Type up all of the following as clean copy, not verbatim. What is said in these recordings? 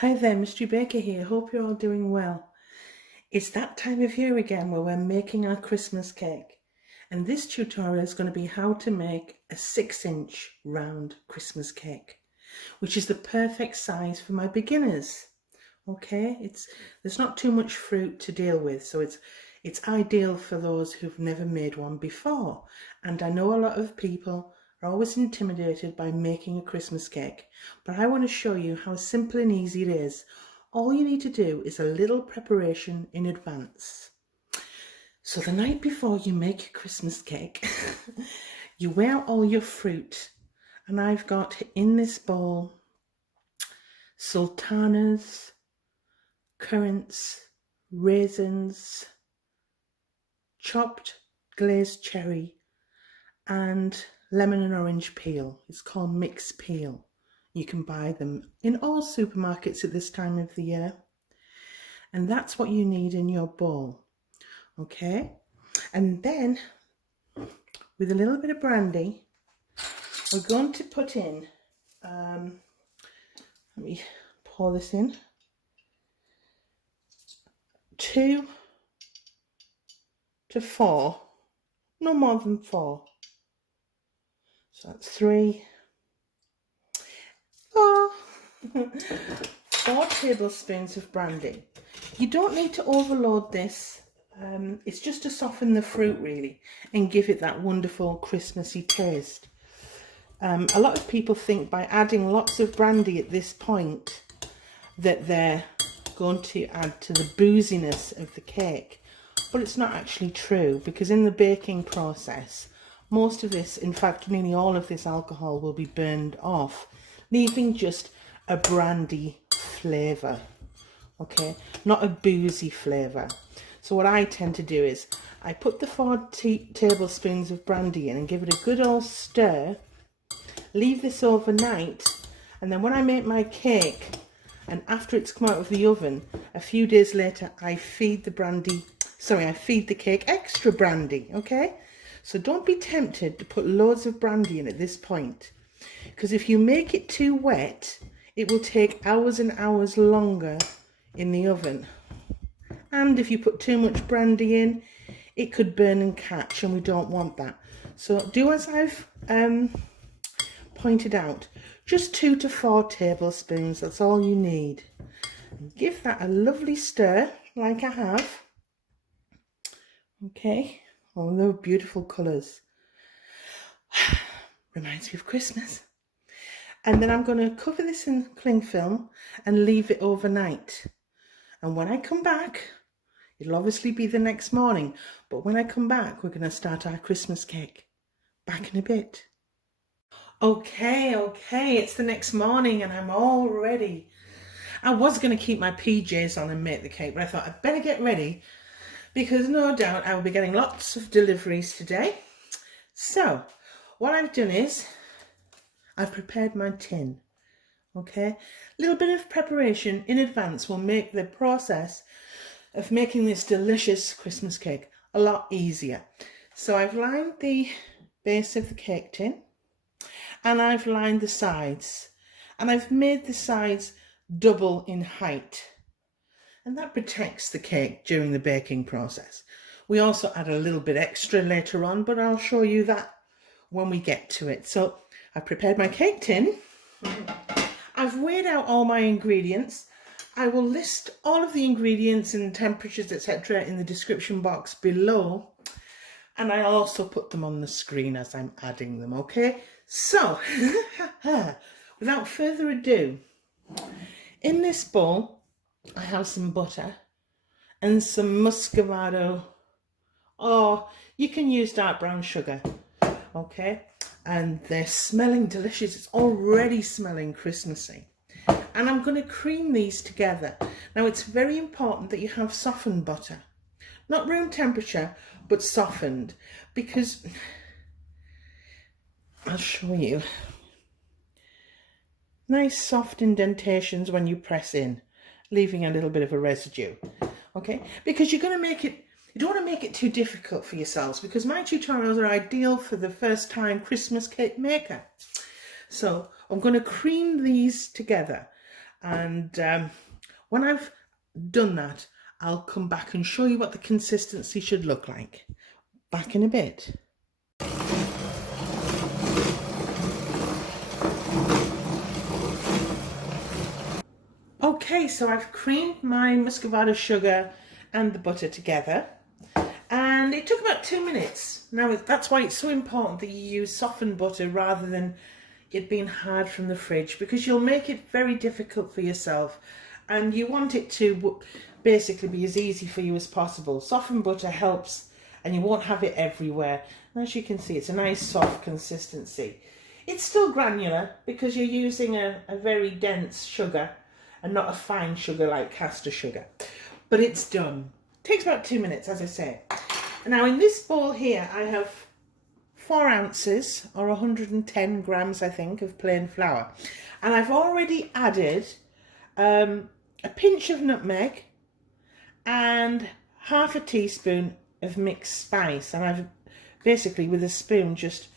Hi there, Mystery Baker here. Hope you're all doing well. It's that time of year again where we're making our Christmas cake. And this tutorial is going to be how to make a 6-inch round Christmas cake, which is the perfect size for my beginners. Okay, there's not too much fruit to deal with, so it's ideal for those who've never made one before. And I know a lot of people are always intimidated by making a Christmas cake, but I want to show you how simple and easy it is. All you need to do is a little preparation in advance. So the night before you make your Christmas cake, you weigh out all your fruit, and I've got in this bowl sultanas, currants, raisins, chopped glazed cherry, and lemon and orange peel. It's called mixed peel. You can buy them in all supermarkets at this time of the year. And that's what you need in your bowl. Okay? And then, with a little bit of brandy, we're going to put in, let me pour this in, 2 to 4, no more than 4. So that's 3, 4, 4 tablespoons of brandy. You don't need to overload this. It's just to soften the fruit really and give it that wonderful Christmassy taste. A lot of people think by adding lots of brandy at this point that they're going to add to the booziness of the cake, but it's not actually true, because in the baking process most of this, in fact nearly all of this alcohol, will be burned off, leaving just a brandy flavour. Okay, not a boozy flavour. So what I tend to do is I put the 4 tablespoons of brandy in and give it a good old stir, leave this overnight, and then when I make my cake and after it's come out of the oven a few days later, I feed the cake extra brandy. Okay, so don't be tempted to put loads of brandy in at this point, because if you make it too wet it will take hours and hours longer in the oven. And if you put too much brandy in, it could burn and catch, and we don't want that. So do as I've pointed out, just 2 to 4 tablespoons, that's all you need. Give that a lovely stir like I have. Okay, oh, those beautiful colours. Reminds me of Christmas. And then I'm going to cover this in cling film and leave it overnight. And when I come back, it'll obviously be the next morning, but when I come back, we're going to start our Christmas cake. Back in a bit. Okay, it's the next morning and I'm all ready. I was going to keep my PJs on and make the cake, but I thought I'd better get ready because no doubt I will be getting lots of deliveries today. So, what I've done is I've prepared my tin. Okay, a little bit of preparation in advance will make the process of making this delicious Christmas cake a lot easier. So I've lined the base of the cake tin and I've lined the sides, and I've made the sides double in height, and that protects the cake during the baking process. We also add a little bit extra later on, but I'll show you that when we get to it. So I've prepared my cake tin. I've weighed out all my ingredients. I will list all of the ingredients and temperatures, etc. in the description box below, and I'll also put them on the screen as I'm adding them. Okay, so without further ado, in this bowl I have some butter and some Muscovado, or you can use dark brown sugar. Okay, and they're smelling delicious. It's already smelling Christmassy. And I'm going to cream these together. Now it's very important that you have softened butter, not room temperature, but softened, because I'll show you. Nice soft indentations when you press in, leaving a little bit of a residue. Okay, because you're going to make it, you don't want to make it too difficult for yourselves, because my tutorials are ideal for the first time Christmas cake maker. So I'm going to cream these together. And when I've done that, I'll come back and show you what the consistency should look like. Back in a bit. Okay, so I've creamed my Muscovado sugar and the butter together, and it took about 2 minutes. Now that's why it's so important that you use softened butter rather than it being hard from the fridge, because you'll make it very difficult for yourself, and you want it to basically be as easy for you as possible. Softened butter helps, and you won't have it everywhere. And as you can see, it's a nice soft consistency. It's still granular because you're using a very dense sugar and not a fine sugar like castor sugar, but it's done. It takes about 2 minutes, as I say. Now in this bowl here, I have 4 ounces or 110 grams, I think, of plain flour, and I've already added a pinch of nutmeg and half a teaspoon of mixed spice, and I've basically with a spoon just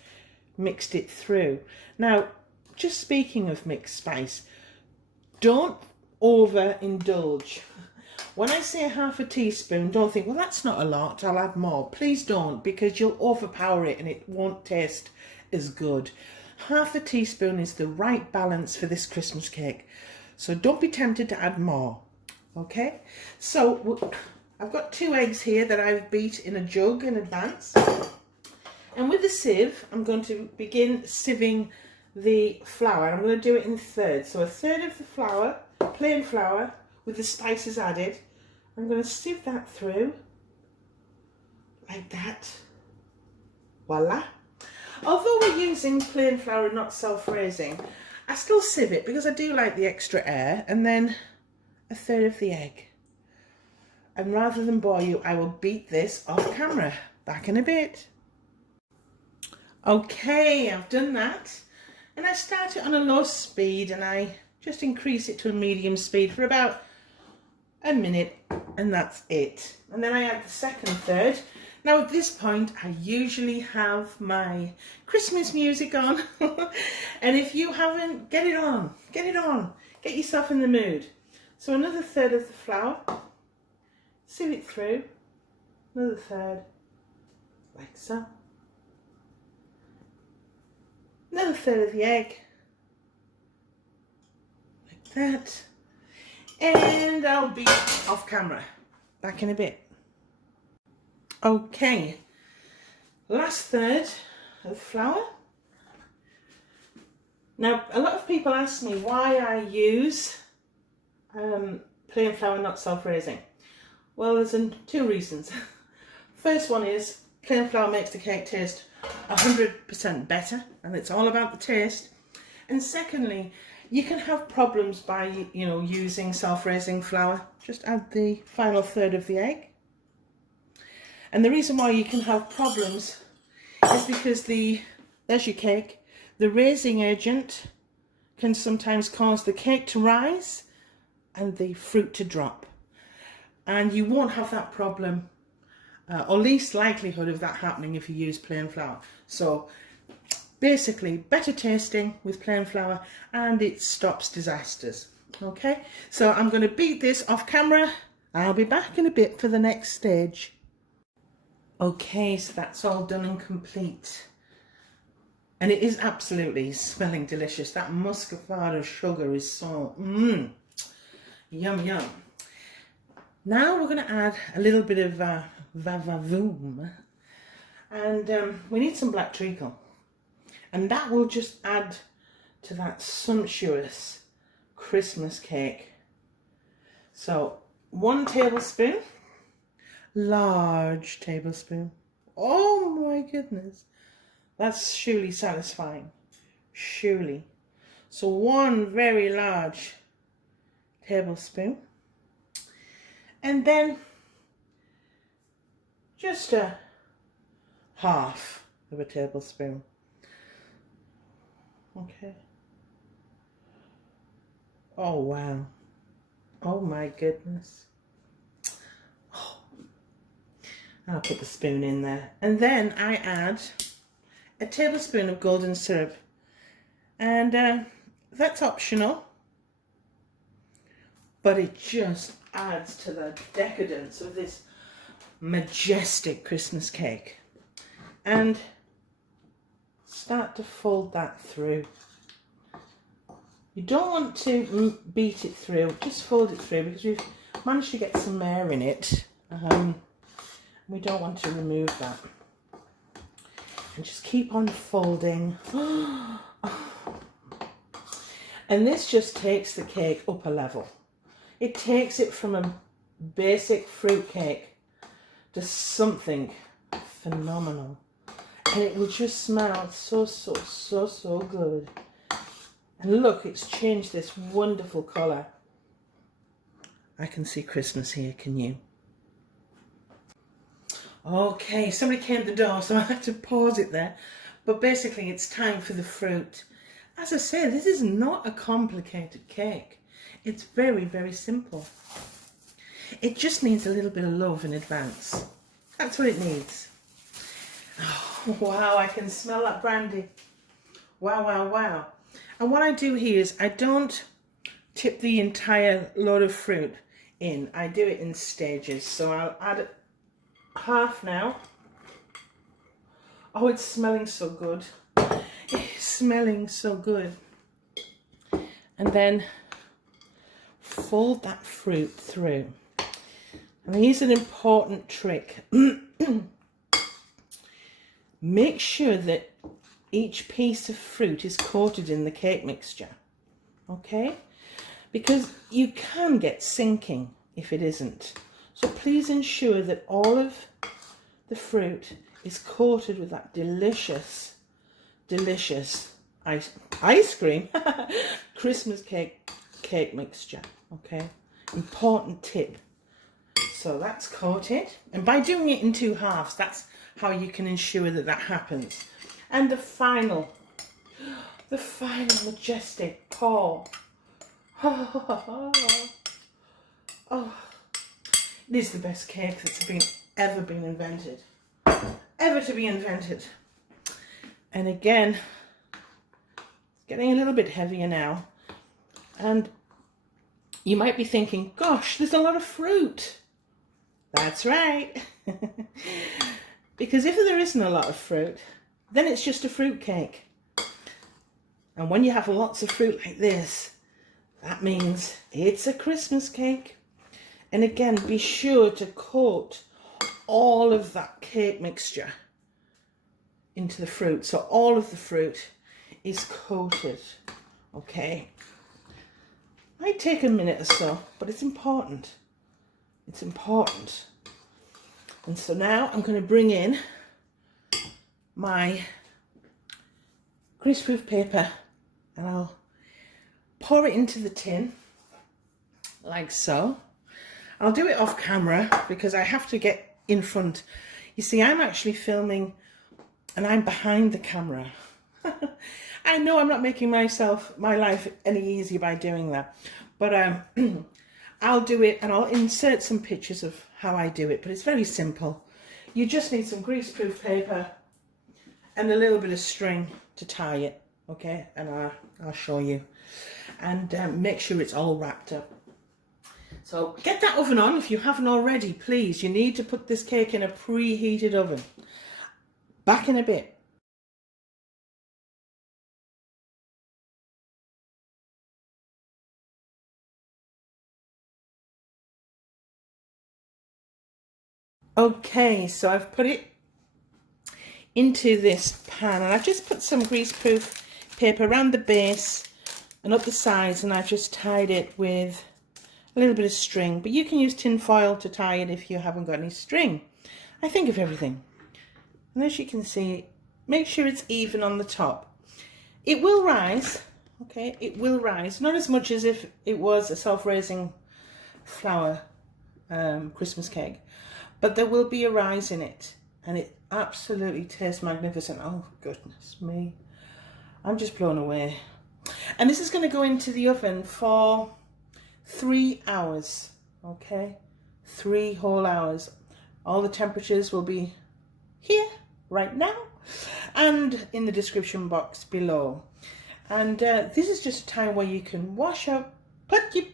mixed it through. Now, just speaking of mixed spice, don't overindulge. When I say half a teaspoon, don't think, well, that's not a lot, I'll add more. Please don't, because you'll overpower it and it won't taste as good. Half a teaspoon is the right balance for this Christmas cake, so don't be tempted to add more. Okay, so I've got 2 eggs here that I've beat in a jug in advance, and with the sieve I'm going to begin sieving the flour. I'm going to do it in thirds, so a third of the flour, plain flour with the spices added. I'm going to sieve that through like that. Voila. Although we're using plain flour and not self-raising, I still sieve it because I do like the extra air. And then a third of the egg. And rather than bore you, I will beat this off camera. Back in a bit. Okay, I've done that. And I start it on a low speed and I just increase it to a medium speed for about a minute, and that's it. And then I add the second third. Now at this point I usually have my Christmas music on and if you haven't, get it on, get yourself in the mood. So another third of the flour, sieve it through, another third, like so. Another third of the egg, like that. And I'll be off camera. Back in a bit. Okay, last third of flour. Now, a lot of people ask me why I use plain flour, not self-raising. Well, there's 2 reasons. First one is plain flour makes the cake taste 100% better, and it's all about the taste. And secondly, you can have problems by, using self-raising flour. Just add the final third of the egg. And the reason why you can have problems is because there's your cake. The raising agent can sometimes cause the cake to rise and the fruit to drop. And you won't have that problem, or least likelihood of that happening if you use plain flour. So basically, better tasting with plain flour, and it stops disasters. Okay, so I'm going to beat this off camera. I'll be back in a bit for the next stage. Okay, so that's all done and complete. And it is absolutely smelling delicious. That Muscovado sugar is so, yum, yum. Now we're going to add a little bit of va-va-voom. And we need some Black Treacle. And that will just add to that sumptuous Christmas cake. So 1 tablespoon, large tablespoon. Oh my goodness, that's surely satisfying, surely. So 1 very large tablespoon, and then just a half of a tablespoon. Okay. Oh wow. Oh my goodness. Oh. I'll put the spoon in there. And then I add a tablespoon of golden syrup. And that's optional. but it just adds to the decadence of this majestic Christmas cake. And start to fold that through. You don't want to beat it through, just fold it through, because we've managed to get some air in it. We don't want to remove that. And just keep on folding. And this just takes the cake up a level. It takes it from a basic fruit cake to something phenomenal. And it will just smell so good. And look, it's changed this wonderful colour. I can see Christmas here, can you? Okay, somebody came to the door, so I had to pause it there. But basically, it's time for the fruit. As I say, this is not a complicated cake. It's very, very simple. It just needs a little bit of love in advance. That's what it needs. Oh, wow, I can smell that brandy. Wow, wow, wow. And what I do here is I don't tip the entire load of fruit in. I do it in stages. So I'll add half now. Oh, it's smelling so good. It's smelling so good. And then fold that fruit through. And here's an important trick. Make sure that each piece of fruit is coated in the cake mixture. Okay? Because you can get sinking if it isn't. So please ensure that all of the fruit is coated with that delicious ice cream Christmas cake mixture. Okay, important tip. So that's coated, and by doing it in 2 halves, that's how you can ensure that that happens. And the final majestic pour. Oh, this is the best cake that's ever been invented. Ever to be invented. And again, it's getting a little bit heavier now. And you might be thinking, gosh, there's a lot of fruit. That's right. Because if there isn't a lot of fruit, then it's just a fruit cake. And when you have lots of fruit like this, that means it's a Christmas cake. And again, be sure to coat all of that cake mixture into the fruit. So all of the fruit is coated. Okay. Might take a minute or so, but it's important. It's important. And so now I'm going to bring in my greaseproof paper and I'll pour it into the tin like so. I'll do it off camera because I have to get in front. You see, I'm actually filming and I'm behind the camera. I know I'm not making my life any easier by doing that, but I'll do it and I'll insert some pictures of how I do it, but it's very simple. You just need some greaseproof paper and a little bit of string to tie it, okay? And I'll show you. And make sure it's all wrapped up. So get that oven on if you haven't already, please. You need to put this cake in a preheated oven. Back in a bit. Okay, so I've put it into this pan and I've just put some greaseproof paper around the base and up the sides, and I've just tied it with a little bit of string, but you can use tin foil to tie it if you haven't got any string. I think of everything. And as you can see, make sure it's even on the top. It will rise, okay, it will rise, not as much as if it was a self-raising flour Christmas cake, but there will be a rise in it, and it absolutely tastes magnificent. Oh goodness me, I'm just blown away. And this is going to go into the oven for 3 hours, okay, 3 whole hours. All the temperatures will be here right now and in the description box below. And this is just a time where you can wash up, put your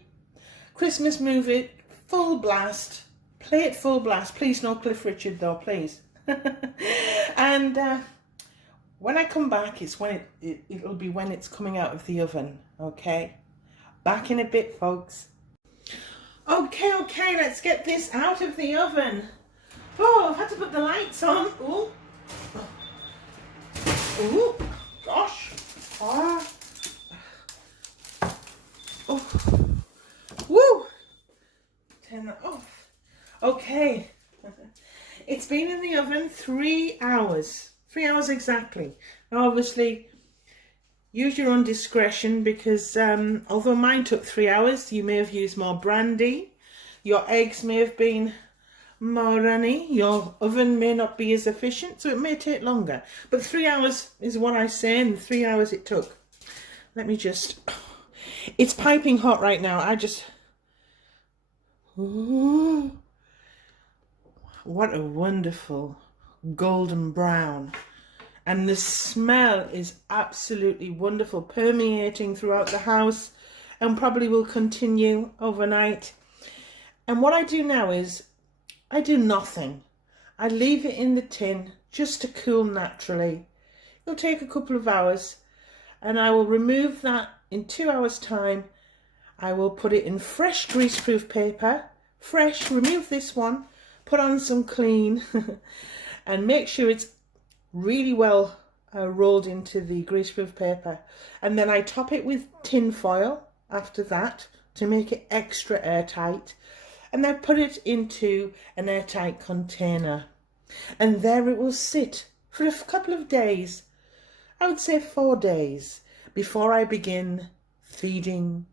Christmas movie, full blast. Play it full blast. Please no Cliff Richard though, please. And when I come back, it's when it'll be when it's coming out of the oven, okay? Back in a bit, folks. Okay, let's get this out of the oven. Oh, I've had to put the lights on. Ooh. Ooh, gosh. Ah. Oh. Woo. Turn that off. Okay. It's been in the oven 3 hours. 3 hours exactly. Now, obviously, use your own discretion because although mine took 3 hours, you may have used more brandy. Your eggs may have been more runny. Your oven may not be as efficient, so it may take longer. But 3 hours is what I say, and 3 hours it took. Let me just... It's piping hot right now. Ooh, what a wonderful golden brown. And the smell is absolutely wonderful, permeating throughout the house and probably will continue overnight. And what I do now is I do nothing. I leave it in the tin just to cool naturally. It'll take a couple of hours and I will remove that in 2 hours time. I will put it in fresh greaseproof paper, fresh, remove this one, put on some clean and make sure it's really well rolled into the greaseproof paper. And then I top it with tin foil after that to make it extra airtight. And then put it into an airtight container. And there it will sit for a couple of days. I would say 4 days before I begin feeding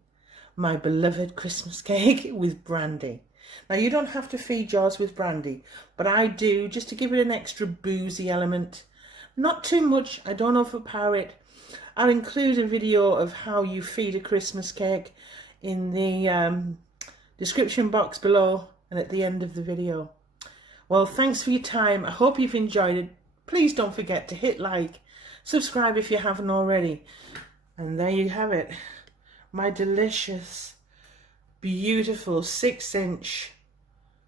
my beloved Christmas cake with brandy. Now you don't have to feed yours with brandy, but I do just to give it an extra boozy element. Not too much, I don't overpower it. I'll include a video of how you feed a Christmas cake in the description box below and at the end of the video. Well, thanks for your time. I hope you've enjoyed it. Please don't forget to hit like, subscribe if you haven't already. And there you have it. My delicious, beautiful 6-inch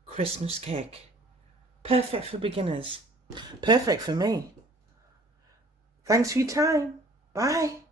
Christmas cake. Perfect for beginners. Perfect for me. Thanks for your time. Bye.